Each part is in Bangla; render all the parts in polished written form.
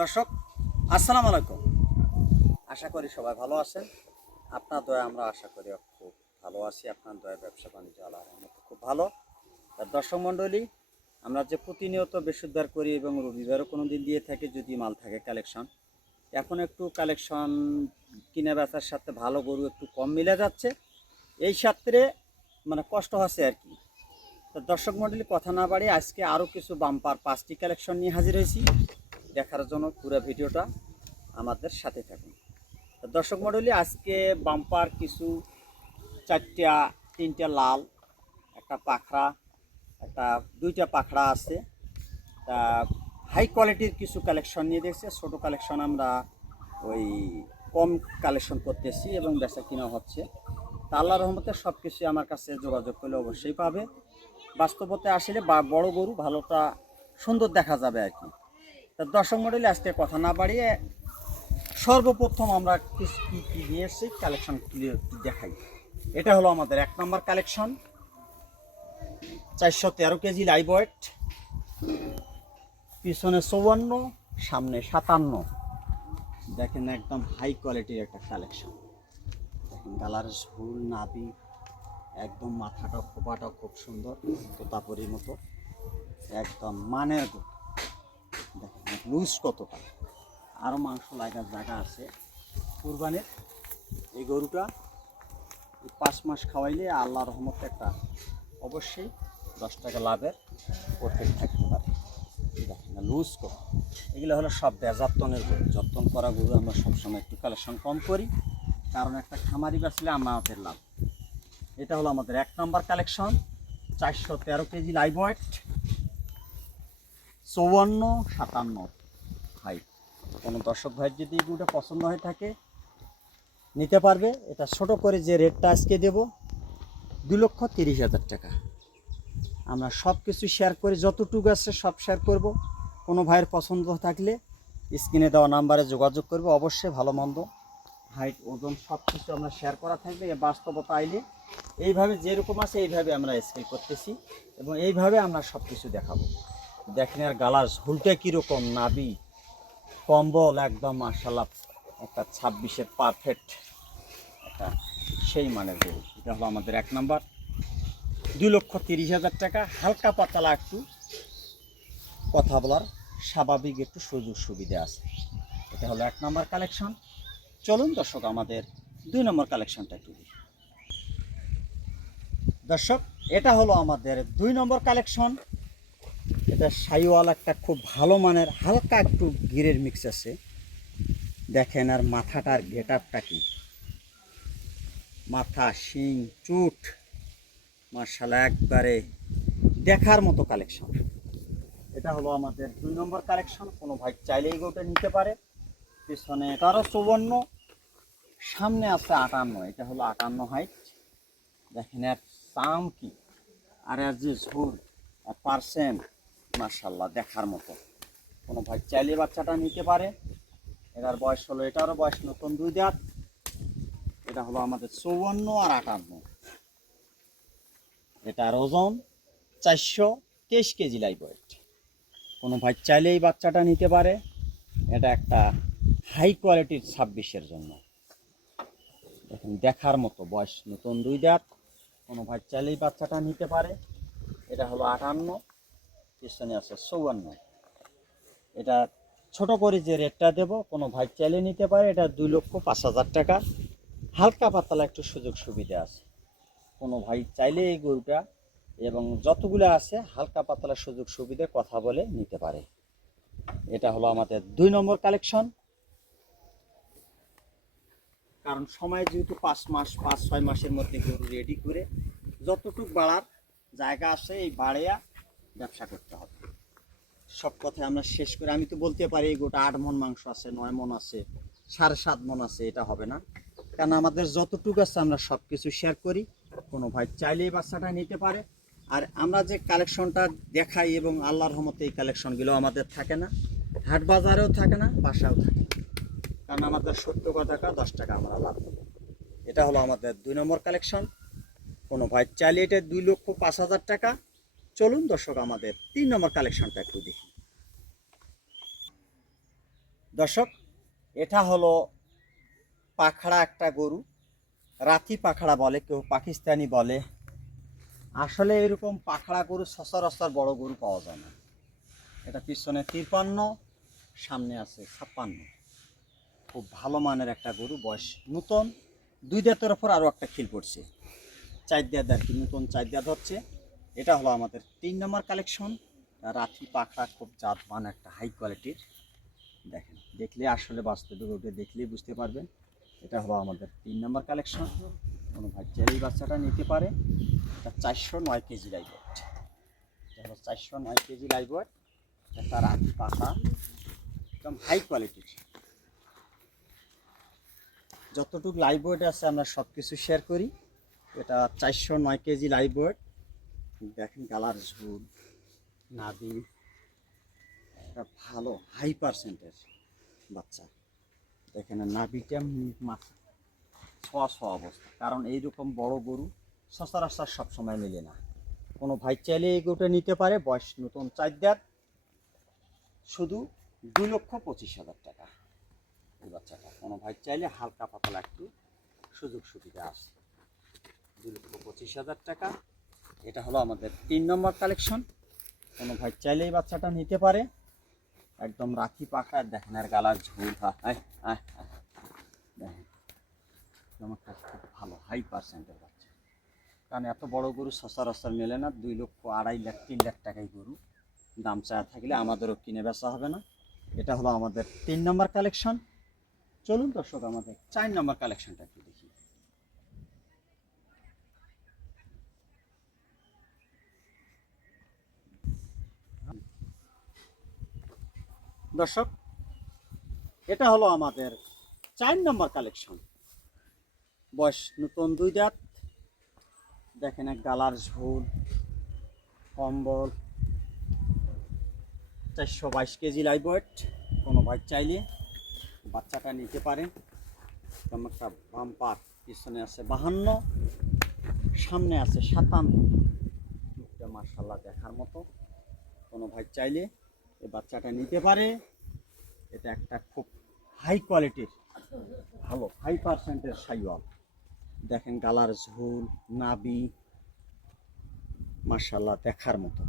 দর্শক আসসালামু আলাইকুম। আশা করি সবাই ভালো আছেন। আপনার দয়া আমরা আশা করি খুব ভালো আছি। আপনার দয়া ব্যবসা বাণিজ্য আল্লাহর রহমতে খুব ভালো। দর্শক মণ্ডলী, আমরা যে প্রতিনিয়ত বৃহস্পতিবার করি এবং রবিবারও কোনো দিন দিয়ে থাকি যদি মাল থাকে কালেকশন। এখন একটু কালেকশন কিনে বেচার সাথে ভালো গরু একটু কম মিলে যাচ্ছে, এই সাথে মানে কষ্ট হচ্ছে আর কি। তো দর্শক মণ্ডলী, কথা না বাড়িয়ে আজকে আরও কিছু বাম্পার 5টি কালেকশন নিয়ে হাজির হয়েছি। দেখার জন্য পুরো ভিডিওটা আমাদের সাথে থাকুন। তো দর্শক মণ্ডলী, আজকে বাম্পার কিছু 3টা লাল, একটা পাখরা, দুইটা পাখরা আছে। তা হাই কোয়ালিটির কিছু কালেকশন নিয়ে দেখছে। ছোটো কালেকশন আমরা ওই কম কালেকশন করতেছি এবং বেচা কিনা হচ্ছে। তা আল্লাহর রহমতে সব কিছু আমার কাছে যোগাযোগ করলে অবশ্যই পাবে। বাস্তবতে আসলে বড় গরু ভালোটা সুন্দর দেখা যাবে আর কি। তা দর্শক মণ্ডলী, আজকে কথা না বাড়িয়ে সর্বপ্রথম আমরা কী নিয়ে এসেছি কালেকশন দেখাই। এটা হলো আমাদের 1 number collection, 413 kg live wait, পিছনে 54, সামনে 57। দেখেন একদম হাই কোয়ালিটির একটা কালেকশন। দেখেন গালার ঝুল, নাভি, একদম মাথাটা খোপাটা খুব সুন্দর, তোতাপুরির মতো একদম মানের গরু। দেখেন লুজ কতটা, আরও মাংস লাগার জায়গা আছে কুরবানির। এই গরুটা 5 মাস খাওয়াইলে আল্লাহর রহমতে একটা অবশ্যই 10 টাকা লাভের প্রফিট থাকতে পারে। দেখেন লুজ কত, এগুলো হলো সব যত্নের গরু। যত্ন করা গরু আমরা সবসময় একটু কালেকশন কম করি, কারণ একটা খামারি বাঁচলে আমাদের লাভ। এটা হলো আমাদের 1 number collection, 413 kg live weight, 54, 57 height. কোনো দর্শক ভাইয়ের যদি এই গরুটা পছন্দ হয়ে থাকে নিতে পারবে। এটা ছোট করে যে রেটটা আজকে দেব 2,30,000 টাকা। আমরা সব কিছু শেয়ার করে যতটুকু আছে সব শেয়ার করব। কোনো ভাইয়ের পছন্দ থাকলে স্ক্রিনে দেওয়া নাম্বারে যোগাযোগ করবে। অবশ্যই ভালো মন্দ, হাইট, ওজন সব কিছু আমরা শেয়ার করা থাকবে। এ বাস্তবতা আইলে এইভাবে যেরকম আছে এইভাবে আমরা স্কেল করতেছি এবং এইভাবে আমরা সব কিছু দেখাবো। দেখেন আর গালার ঝুলটা কীরকম, নাভি, কম্বল একদম মাশাআল্লাহ একটা 26-এর পারফেক্ট একটা সেই মানের গরু। এটা হলো আমাদের 1 নাম্বার, 2,30,000 টাকা। হালকা পাতলা একটু কথা বলার স্বাভাবিক একটু সুযোগ সুবিধা আছে। এটা হলো 1 নাম্বার কালেকশন। চলুন দর্শক আমাদের 2 নম্বর কালেকশনটা একটু দেখি। দর্শক, এটা হলো আমাদের 2 নম্বর কালেকশন। এটা সাইওয়াল একটা খুব ভালো মানের, হালকা একটু গিরের মিক্স আছে। দেখেন আর মাথাটার গেট আপটা কি, মাথা, শিং, চুট মাশাআল্লাহ একবারে দেখার মতো কালেকশন। এটা হলো আমাদের 2 নম্বর কালেকশন। কোনো ভাই চাইলে এই গরুটা নিতে পারে। পিছনে 18, 54, সামনে আছে 58। এটা হলো 58 হাইট। দেখেন এর চাম কি, আর এর যে ঝুল আর পার্সেন্ট মাশাআল্লাহ দেখার মতো। কোনো ভাই চাইলে বাচ্চাটা নিতে পারে। এটার বয়স হলো, এটারও বয়স নতুন 2 দাঁত। এটা হলো আমাদের 54 আর 58। এটার ওজন 423 কেজি লাইভ ওয়েট। কোনো ভাই চাইলে এই বাচ্চাটা নিতে পারে। এটা একটা হাই কোয়ালিটির 26-এর জন্য। দেখেন দেখার মতো, বয়স নতুন 2 দাঁত। কোনো ভাই চাইলে এই বাচ্চাটা নিতে পারে। এটা হলো 58, পিছনে আছে 54। এটা ছোট করে যে রেটটা দেব কোনো ভাই চাইলে নিতে পারে। এটা 2,05,000 টাকা। হালকা পাতলা একটু সুযোগ সুবিধা আছে। কোনো ভাই চাইলে এই গরুটা এবং যতগুলো আছে হালকা পাতলা সুযোগ সুবিধা কথা বলে নিতে পারে। এটা হলো আমাদের 2 নম্বর কালেকশন। কারণ সময় যেহেতু 5-6 মাসের মধ্যে গরু রেডি করে যতটুকু বাড়ার জায়গা আছে এই বাড়িয়া ব্যবসা করতে হবে। সব কথায় আমরা শেষ করে আমি তো বলতে পারি এই গরুটা 8 মণ মাংস আছে, 9 মণ আছে, 7.5 মণ আছে, এটা হবে না। কারণ আমাদের যতটুকু আছে আমরা সব কিছু শেয়ার করি। কোনো ভাই চাইলেই বাচ্চাটা নিতে পারে। আর আমরা যে কালেকশনটা দেখাই এবং আল্লাহর রহমতে এই কালেকশনগুলো আমাদের থাকে না, হাট বাজারেও থাকে না, বাসাও থাকে না। কারণ আমাদের 70 টাকা 10 টাকা আমরা লাভ করি। এটা হলো আমাদের 2 নম্বর কালেকশন। কোনো ভাই চাইলে এটা 2,05,000 টাকা। চলুন দর্শক আমাদের 3 নম্বর কালেকশনটা একটু দেখি। দর্শক, এটা হলো পাখড়া একটা গরু, রাতি পাখড়া বলে, কেউ পাকিস্তানি বলে। আসলে এরকম পাখড়া গরু সচরাচর বড় গরু পাওয়া যায় না। এটা পিছনে 53, সামনে আছে 56। খুব ভালো মানের একটা গরু, বয়স নতুন, 2 দাঁতের ওপর আরও একটা খিল পড়ছে, 4 দাঁত আর কি, নতুন 4 দাঁত হচ্ছে। এটা হলো আমাদের 3 নম্বর কালেকশন। রাতি পাখড়া খুব জাতমান একটা হাই কোয়ালিটির। দেখেন, দেখলে আসলে বাস্তবে গরুটা দেখলেই বুঝতে পারবেন। এটা হলো আমাদের 3 নম্বর কালেকশন। কোনো ভাই চাইলে এই বাচ্চাটা নিতে পারে। এটা 409 কেজি লাইভ ওয়েট। এটা হলো 409 কেজি লাইভ ওয়েট। একটা রাতি পাখা, একদম হাই কোয়ালিটির। যতটুকু লাইভ ওয়েট আছে আমরা সব কিছু শেয়ার করি। এটা 409 কেজি লাইভ ওয়েট। দেখেন কালার, ঝুল, নাভি, একটা ভালো হাই পার্সেন্টেজ বাচ্চা। দেখেন নাভিটা মাথা ছোঁয়া ছোঁয়া অবস্থা, কারণ এইরকম বড় গরু সচরাচর সবসময় মেলে না। কোনো ভাই চাইলে এই গরুটা নিতে পারে। বয়স নতুন 4 দাঁত, শুধু 2,25,000 টাকা এই বাচ্চাটা। কোনো ভাই চাইলে হালকা পাতলা একটু সুযোগ সুবিধা আছে, 2,25,000 টাকা। এটা হলো আমাদের 3 নম্বর কালেকশন। কোনো ভাই চাইলে এই বাচ্চাটা নিতে পারে। একদম রাখি পাখা, দেখেন আর গালার ঝুল, দেখেন আমার কাছে খুব ভালো হাই পার্সেন্টের বাচ্চা। কারণ এত বড় গরু সচরাচর মেলে না। 2 লক্ষ, 2.5 লাখ, 3 লাখ টাকায় গরু দাম চাওয়া থাকলে আমাদেরও কিনে বেচা হবে না। এটা হলো আমাদের 3 নম্বর কালেকশন। চলুন দর্শক, আমাদের 4 নম্বর কালেকশনটা একটু দেখি। দর্শক, এটা হলো আমাদের 4 নম্বর কালেকশন। বয়স নতুন 2 দাঁত। দেখেন এক গালার ঝোল, কম্বল, 422 কেজি লাইভ ওয়েট। কোনো ভাই চাইলে বাচ্চাটা নিতে পারে। একটা বাম্পার, পিছনে আছে 52, সামনে আছে 57। মুখটা মাশাআল্লাহ দেখার মতো। কোনো ভাই চাইলে এই বাচ্চাটা নিতে পারে। এটা একটা খুব হাই কোয়ালিটির, ভালো হাই পার্সেন্টের সাইওয়াল। দেখেন গালার ঝুল, নাভি মাশাআল্লাহ দেখার মতো।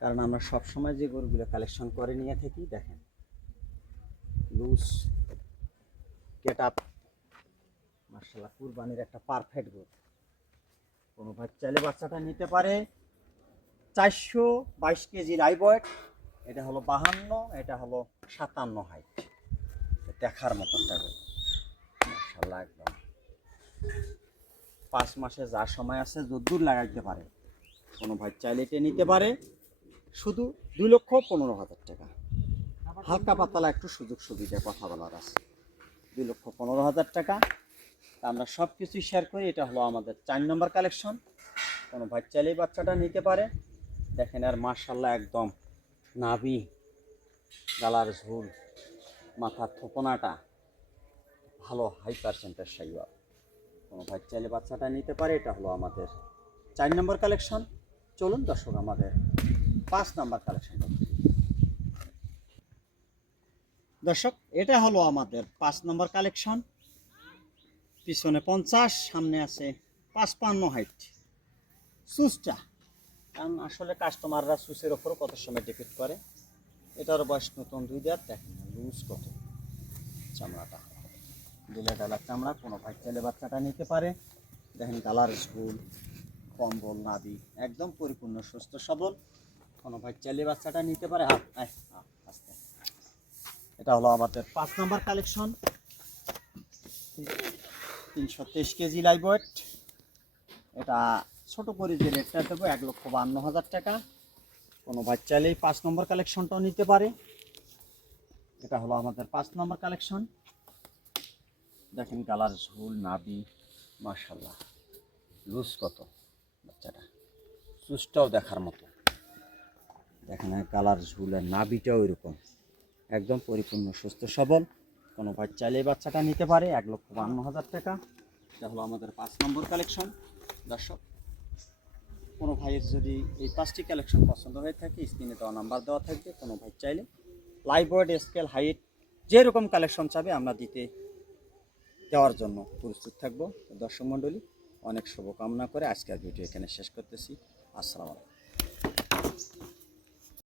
কারণ আমরা সবসময় যে গরুগুলো কালেকশন করে নিয়ে থাকি, দেখেন লুজ গেট আপ, মাশাআল্লাহ কুরবানির একটা পারফেক্ট গরু। কোনো ভাই চাইলে বাচ্চাটা নিতে পারে। 422 কেজি লাইভ ওয়েট। এটা হলো 52, এটা হলো 57 হাইট। দেখার মতো একটা গরু মাশাআল্লাহ। একদম 5 মাসে যা সময় আছে যদ্দূর লাগাইতে পারে। কোনো ভাই চাইলে এটা নিতে পারে। শুধু 2,15,000 টাকা। হালকা পাতলা একটু সুযোগ সুবিধা কথা বলার আছে। 2,15,000 টাকা। আমরা সব কিছুই শেয়ার করি। এটা হলো আমাদের 4 নম্বর কালেকশন। কোনো ভাই চাইলেই বাচ্চাটা নিতে পারে। দেখেন আর মাশাআল্লাহ একদম নাভি, গালার ঝুল, মাথার থোপনাটা ভালো হাই পার্সেন্টের সাইওয়াল। কোনো ভাই চাইলে বাচ্চাটা নিতে পারে। এটা হলো আমাদের 4 নম্বর কালেকশন। চলুন দর্শক, আমাদের 5 নম্বর কালেকশনটা। দর্শক, এটা হলো আমাদের 5 নম্বর কালেকশন। পিছনে 50, সামনে আছে 55 হাইট। সুসটা, কারণ আসলে কাস্টমাররা সুসের ওপরও কত সময় ডিপেন্ড করে। এটার বয়স নতুন 2 দাঁত। দেখেন লুজ কত, চামড়াটা ডিলে ডালার চামড়া। কোনো ভাই চাইলে বাচ্চাটা নিতে পারে। দেখেন কালার, ঝুল, কম্বল, নাভি একদম পরিপূর্ণ সুস্থ সবল। কোনো ভাই চাইলে বাচ্চাটা নিতে পারে। আস্তে। এটা হলো আমাদের 5 নম্বর কালেকশন। 323 KG live wait. এটা ছোট করে যে রেটটা দেবো 1,52,000 টাকা। কোনো ভাই চাইলেই 5 নম্বর কালেকশনটাও নিতে পারে। এটা হলো আমাদের 5 নম্বর কালেকশন। দেখেন কালার, ঝুল, নাভি মাশাআল্লাহ লুজ কত বাচ্চাটা, চুজটাও দেখার মতো। দেখেন কালার, ঝুলের নাভিটাও এরকম একদম পরিপূর্ণ সুস্থ সবল। কোনো ভাই চাইলেই বাচ্চাটা নিতে পারে। 1,52,000 টাকা। এটা হলো আমাদের 5 নম্বর কালেকশন। দর্শক, কোনো ভাইয়ের যদি এই 5টি কালেকশন পছন্দ হয়ে থাকে, স্ক্রিনে দেওয়া নাম্বার দেওয়া থাকবে। কোনো ভাই চাইলে লাইভ ওয়েট, স্কেল, হাইট যেরকম কালেকশন চাবে আমরা দেওয়ার জন্য প্রস্তুত থাকবো। দর্শক মণ্ডলী, অনেক শুভকামনা করে আজকের ভিডিও এখানে শেষ করতেছি। আসসালামু আলাইকুম।